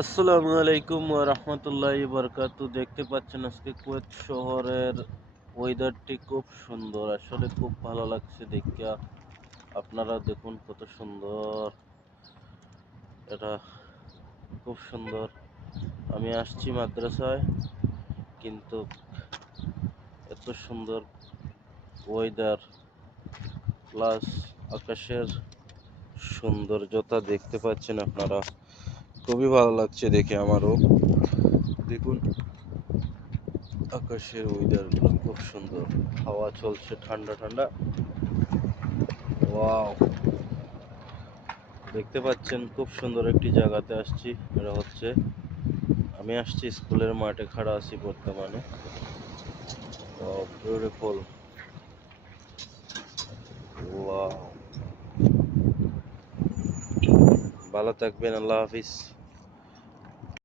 আসসালামু আলাইকুম ওয়া রাহমাতুল্লাহি ওয়া বারাকাতুহু। দেখতে পাচ্ছেন আজকে কুয়েত শহরের ওয়েদারটি খুব সুন্দর, আসলে খুব ভালো লাগছে দেখিয়া। আপনারা দেখুন কত সুন্দর, এটা খুব সুন্দর। আমি আসছি মাদ্রাসায়, কিন্তু এত সুন্দর ওয়েদার প্লাস আকাশের সৌন্দর্যতা দেখতে পাচ্ছেন আপনারা, খুবই ভালো লাগছে দেখে আমারও। দেখুন আকাশের ওয়েদারগুলো খুব সুন্দর, হাওয়া চলছে ঠান্ডা ঠান্ডা। ওয়াও, দেখতে পাচ্ছেন খুব সুন্দর একটি জায়গাতে আসছি। এটা হচ্ছে, আমি আসছি স্কুলের মাঠে, খাড়া আছি বর্তমানে। Beautiful, wow. ভালো থাকবেন, আল্লাহ হাফিজ।